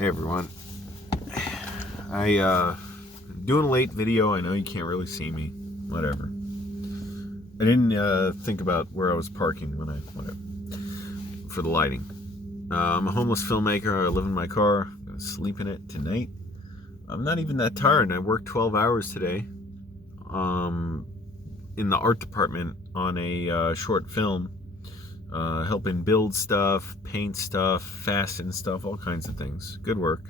Hey everyone. Doing a late video. I know you can't really see me. Whatever. I didn't think about where I was parking whatever, for the lighting. I'm a homeless filmmaker. I live in my car. I'm gonna sleep in it tonight. I'm not even that tired. I worked 12 hours today in the art department on a short film, helping build stuff, paint stuff, fasten stuff, all kinds of things. Good work.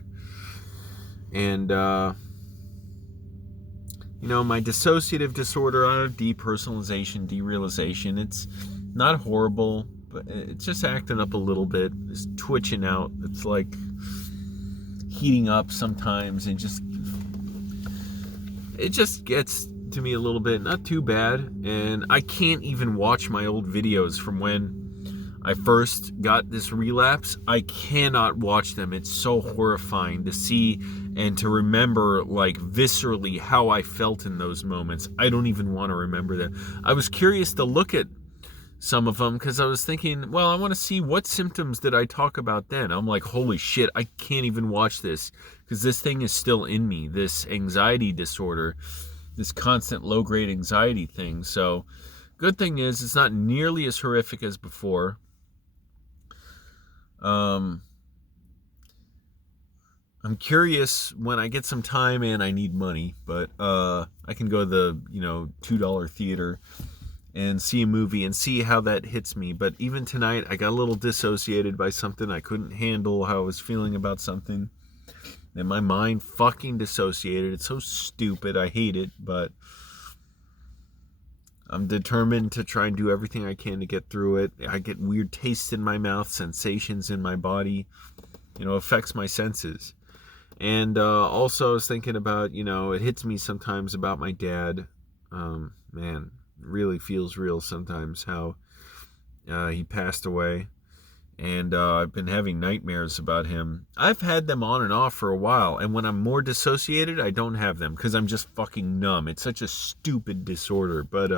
And my dissociative disorder, depersonalization, derealization, it's not horrible, but it's just acting up a little bit. It's twitching out. It's like heating up sometimes, and it just gets to me a little bit. Not too bad. And I can't even watch my old videos from when I first got this relapse. I cannot watch them. It's so horrifying to see and to remember, like, viscerally how I felt in those moments. I don't even want to remember them. I was curious to look at some of them because I was thinking, well, I want to see what symptoms did I talk about then. I'm like, holy shit, I can't even watch this because this thing is still in me, this anxiety disorder, this constant low-grade anxiety thing. So good thing is it's not nearly as horrific as before. I'm curious when I get some time and I need money, but I can go to the $2 theater and see a movie and see how that hits me. But even tonight, I got a little dissociated by something. I couldn't handle how I was feeling about something, and my mind fucking dissociated. It's so stupid. I hate it, but I'm determined to try and do everything I can to get through it. I get weird tastes in my mouth, sensations in my body, affects my senses. And also I was thinking about, it hits me sometimes about my dad. Man, really feels real sometimes how he passed away. And I've been having nightmares about him. I've had them on and off for a while. And when I'm more dissociated, I don't have them because I'm just fucking numb. It's such a stupid disorder. But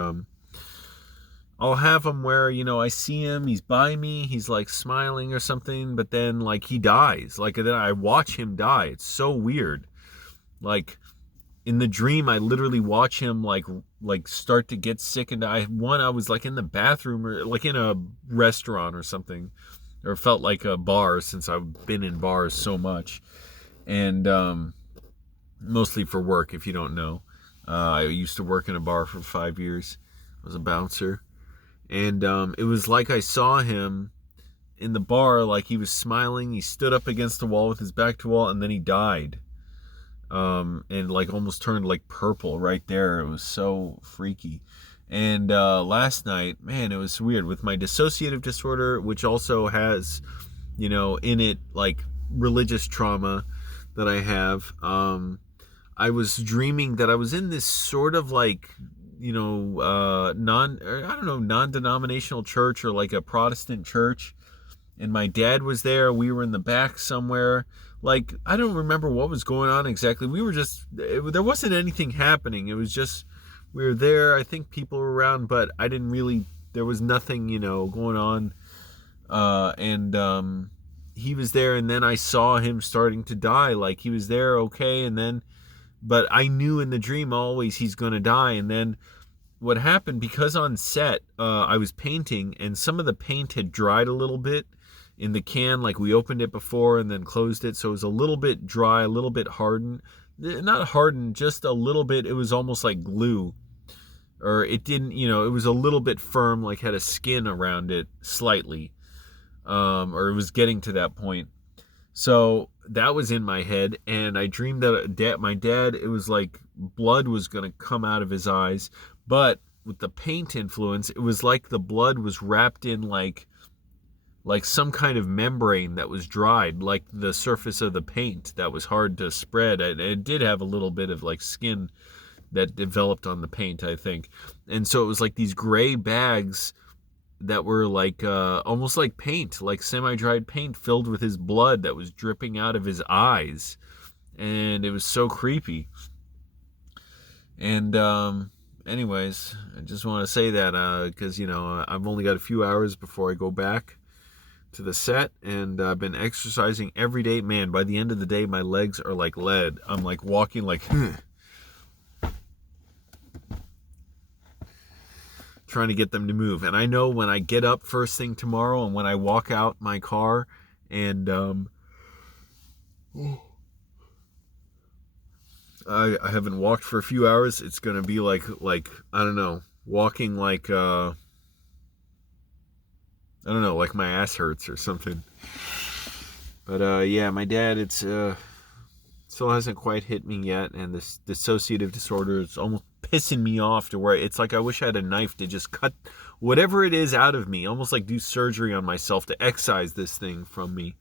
I'll have them where, I see him, he's by me, he's like smiling or something, but then like he dies. Like then I watch him die. It's so weird. Like in the dream, I literally watch him like start to get sick and die. I was like in the bathroom or like in a restaurant or something, or felt like a bar since I've been in bars so much. And mostly for work, if you don't know. I used to work in a bar for 5 years. I was a bouncer. And it was like I saw him in the bar, like he was smiling. He stood up against the wall with his back to the wall, and then he died. And like almost turned like purple right there. It was so freaky. And last night, man, it was weird. With my dissociative disorder, which also has, in it like religious trauma that I have, I was dreaming that I was in this sort of like, non-denominational church or like a Protestant church. And my dad was there. We were in the back somewhere. Like, I don't remember what was going on exactly. We were there wasn't anything happening. It was just, we were there. I think people were around, but there was nothing, going on. And he was there, and then I saw him starting to die. Like, he was there, okay, but I knew in the dream always he's going to die. And then what happened, because on set, I was painting, and some of the paint had dried a little bit in the can. Like, we opened it before and then closed it, so it was a little bit dry, a little bit hardened. Not hardened, just a little bit. It was almost like glue. Or it didn't, it was a little bit firm, like had a skin around it slightly. Or it was getting to that point. So that was in my head, and I dreamed that my dad, it was like blood was going to come out of his eyes, but with the paint influence, it was like the blood was wrapped in like some kind of membrane that was dried, like the surface of the paint that was hard to spread. It did have a little bit of like skin that developed on the paint, I think. And so it was like these gray bags that were like almost like paint, like semi-dried paint filled with his blood that was dripping out of his eyes. And it was so creepy. And anyways, I just want to say that because, I've only got a few hours before I go back to the set, and I've been exercising every day. Man, by the end of the day, my legs are like lead. I'm like walking like trying to get them to move. And I know when I get up first thing tomorrow and when I walk out my car and I haven't walked for a few hours, it's going to be like I don't know, walking like I don't know, like my ass hurts or something. But yeah, my dad, it's still hasn't quite hit me yet, and this dissociative disorder is almost pissing me off to where it's like I wish I had a knife to just cut whatever it is out of me, almost like do surgery on myself to excise this thing from me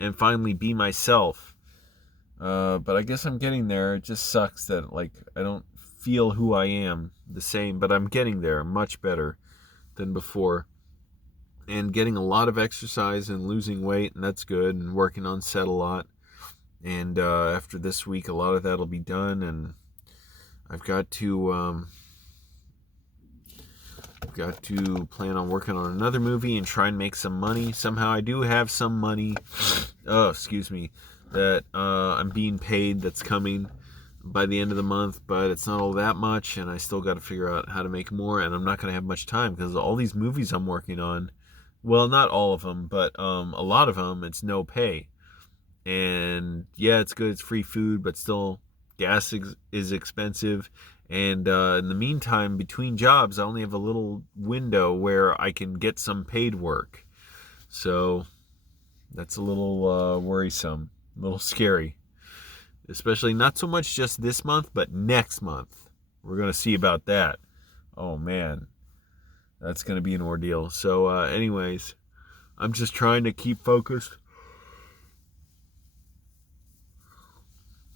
and finally be myself. But I guess I'm getting there. It just sucks that like I don't feel who I am the same, but I'm getting there much better than before. And getting a lot of exercise and losing weight, and that's good, and working on set a lot. And after this week, a lot of that'll be done, and I've got to plan on working on another movie and try and make some money. Somehow I do have some money, that I'm being paid that's coming by the end of the month, but it's not all that much, and I still got to figure out how to make more, and I'm not going to have much time because all these movies I'm working on, well, not all of them, but a lot of them, it's no pay. And yeah, it's good, it's free food, but still gas is expensive. And in the meantime, between jobs, I only have a little window where I can get some paid work. So that's a little worrisome, a little scary. Especially not so much just this month, but next month. We're going to see about that. Oh man, that's going to be an ordeal. So anyways, I'm just trying to keep focused.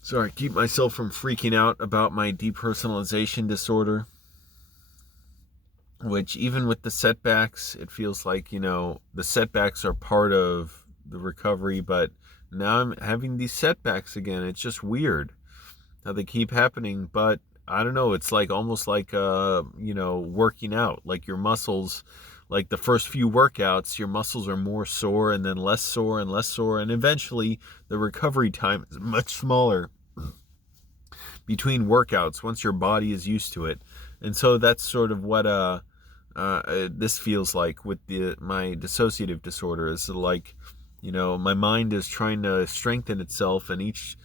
Sorry, keep myself from freaking out about my depersonalization disorder. Which even with the setbacks, it feels like, the setbacks are part of the recovery, but now I'm having these setbacks again. It's just weird how they keep happening, but I don't know, it's like almost like working out, like your muscles, like the first few workouts, your muscles are more sore and then less sore and less sore, and eventually the recovery time is much smaller between workouts once your body is used to it. And so that's sort of what this feels like with my dissociative disorder. Is like, my mind is trying to strengthen itself, and each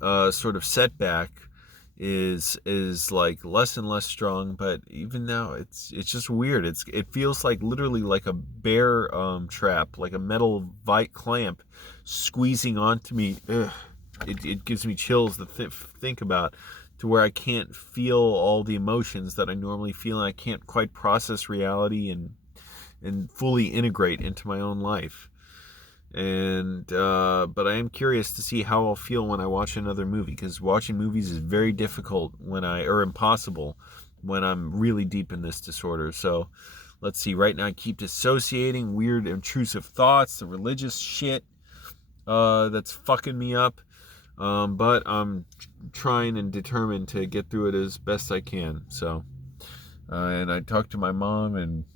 sort of setback is like less and less strong. But even now, it's just weird. It feels like literally like a bear trap, like a metal clamp squeezing onto me. Ugh. It gives me chills to think about, to where I can't feel all the emotions that I normally feel, and I can't quite process reality and fully integrate into my own life. And but I am curious to see how I'll feel when I watch another movie, because watching movies is very difficult or impossible when I'm really deep in this disorder. So let's see. Right now I keep dissociating, weird intrusive thoughts, the religious shit that's fucking me up. But I'm trying and determined to get through it as best I can. So, and I talked to my mom, and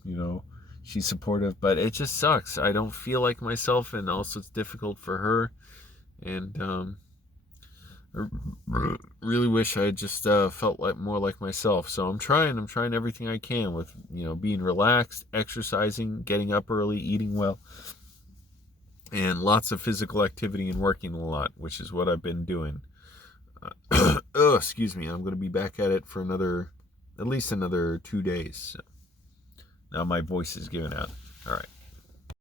she's supportive, but it just sucks. I don't feel like myself, and also it's difficult for her. And I really wish I just felt more like myself. So I'm trying everything I can with being relaxed, exercising, getting up early, eating well, and lots of physical activity and working a lot, which is what I've been doing. Excuse me. I'm going to be back at it for at least another 2 days. So now my voice is giving out. All right.